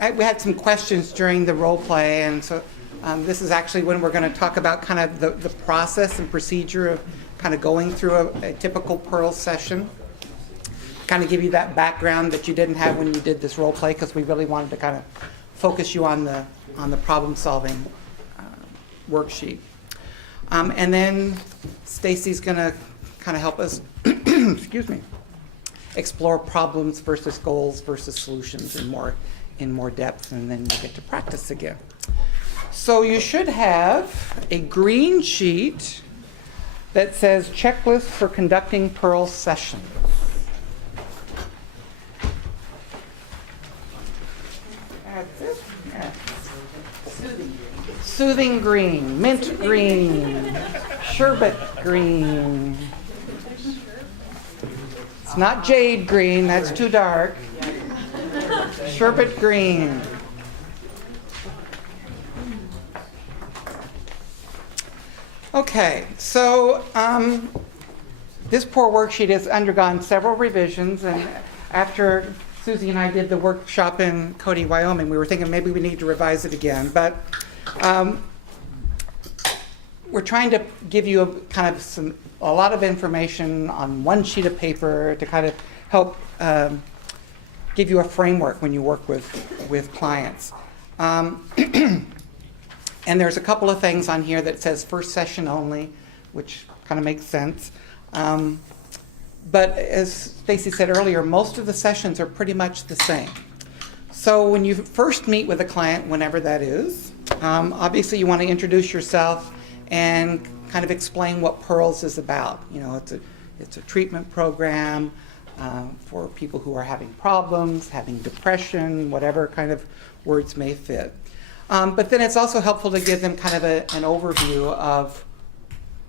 We had some questions during the role play, and so this is actually when we're going to talk about kind of the process and procedure of kind of going through a typical Pearl session. Kind of give you that background that you didn't have when you did this role play, because we really wanted to kind of focus you on the problem-solving worksheet. And then Stacy's going to kind of help us, excuse me, explore problems versus goals versus solutions in more depth, and then we'll get to practice again. So you should have a green sheet that says checklist for conducting Pearl sessions. That's it. Yes. Soothing green, mint green, sherbet green. It's not jade green, that's too dark. Sherbet green. Okay, so this poor worksheet has undergone several revisions, and after Susie and I did the workshop in Cody, Wyoming, we were thinking maybe we need to revise it again, but we're trying to give you a lot of information on one sheet of paper to kind of help give you a framework when you work with clients. And there's a couple of things on here that says first session only, which kind of makes sense. But as Stacy said earlier, most of the sessions are pretty much the same. So when you first meet with a client, whenever that is, obviously you want to introduce yourself and kind of explain what Pearls is about. You know, it's a treatment program for people who are having problems, having depression, whatever kind of words may fit. But then it's also helpful to give them kind of an overview of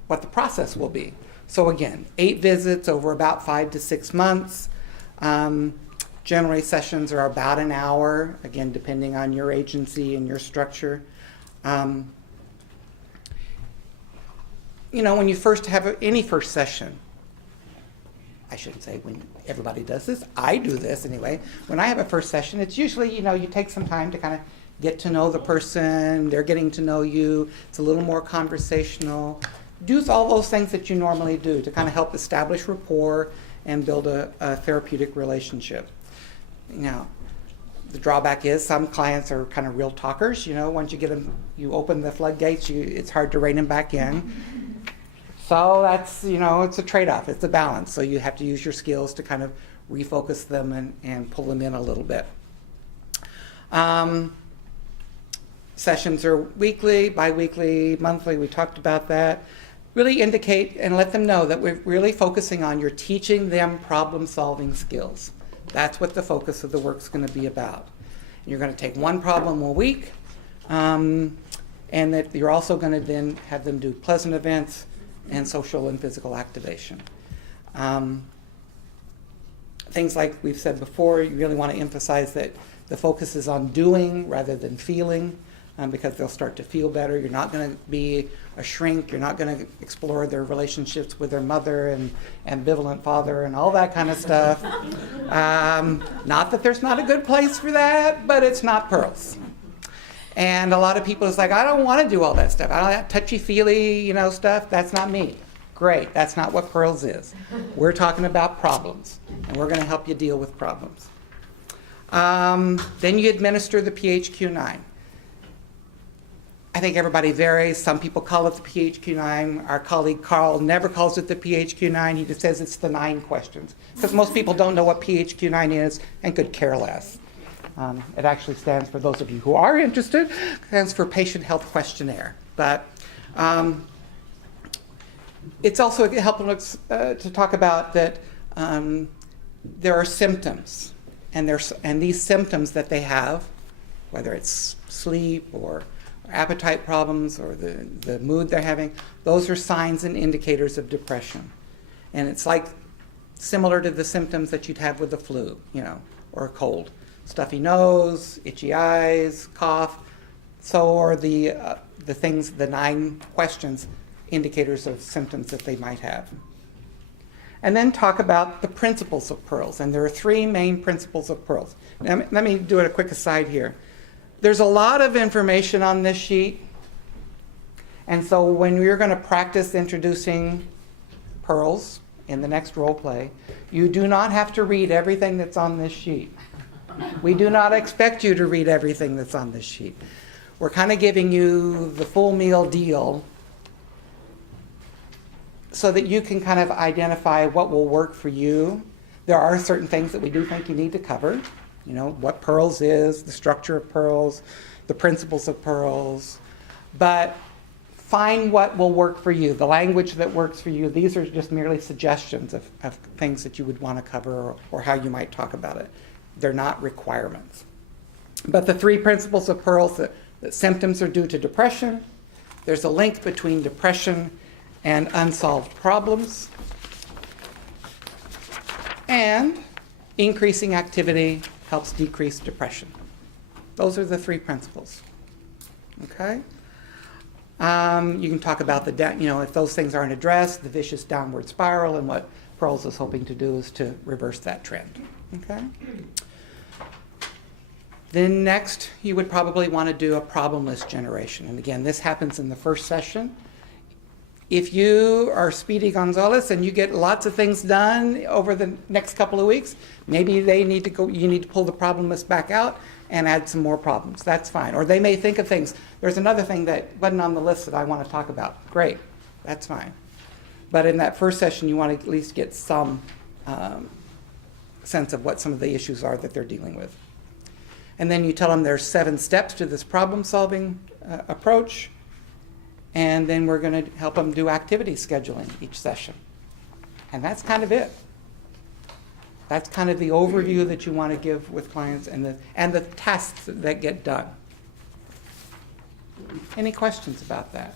what the process will be. So again, 8 visits over about 5 to 6 months. Generally, sessions are about an hour, again, depending on your agency and your structure. You know, when you first have any first session, I shouldn't say when everybody does this, I do this anyway. When I have a first session, it's usually, you take some time to kind of get to know the person, they're getting to know you, it's a little more conversational. Do all those things that you normally do to kind of help establish rapport and build a therapeutic relationship. Now, the drawback is some clients are kind of real talkers. Once you get them, you open the floodgates, it's hard to rein them back in. So that's, it's a trade-off, it's a balance. So you have to use your skills to kind of refocus them and pull them in a little bit. Sessions are weekly, bi-weekly, monthly, we talked about that. Really indicate and let them know that we're really focusing on you're teaching them problem-solving skills. That's what the focus of the work's going to be about. You're going to take one problem a week, and that you're also going to then have them do pleasant events and social and physical activation. Things like we've said before, you really want to emphasize that the focus is on doing rather than feeling, because they'll start to feel better. You're not going to be a shrink. You're not going to explore their relationships with their mother and ambivalent father and all that kind of stuff. Not that there's not a good place for that, but it's not Pearls. And a lot of people is like, I don't want to do all that stuff. I don't have touchy-feely, stuff. That's not me. Great. That's not what Pearls is. We're talking about problems, and we're going to help you deal with problems. Then you administer the PHQ-9. I think everybody varies. Some people call it the PHQ-9. Our colleague Carl never calls it the PHQ-9. He just says it's the 9 questions. Because most people don't know what PHQ-9 is and could care less. It actually stands, for those of you who are interested, stands for Patient Health Questionnaire. But it's also helpful to talk about that there are symptoms. And these symptoms that they have, whether it's sleep or appetite problems or the mood they're having, those are signs and indicators of depression. And it's like similar to the symptoms that you'd have with the flu, or a cold. Stuffy nose, itchy eyes, cough. So are the things, the 9 questions, indicators of symptoms that they might have. And then talk about the principles of pearls. And there are three main principles of pearls. Now, let me do a quick aside here. There's a lot of information on this sheet. And so when you're going to practice introducing pearls in the next role play, you do not have to read everything that's on this sheet. We do not expect you to read everything that's on this sheet. We're kind of giving you the full meal deal so that you can kind of identify what will work for you. There are certain things that we do think you need to cover. You know, what pearls is, the structure of pearls, the principles of pearls. But find what will work for you, the language that works for you. These are just merely suggestions of things that you would want to cover or how you might talk about it. They're not requirements. But the three principles of pearls, that symptoms are due to depression. There's a link between depression and unsolved problems. And increasing activity helps decrease depression. Those are the three principles. Okay? You can talk about if those things aren't addressed, the vicious downward spiral, and what Pearls is hoping to do is to reverse that trend. Okay? Then next, you would probably want to do a problem list generation. And again, this happens in the first session. If you are Speedy Gonzalez and you get lots of things done over the next couple of weeks, maybe you need to pull the problem list back out and add some more problems. That's fine. Or they may think of things. There's another thing that wasn't on the list that I want to talk about. Great. That's fine. But in that first session, you want to at least get some sense of what some of the issues are that they're dealing with. And then you tell them there's 7 steps to this problem-solving approach. And then we're going to help them do activity scheduling each session. And that's kind of it. That's kind of the overview that you want to give with clients and the tasks that get done. Any questions about that?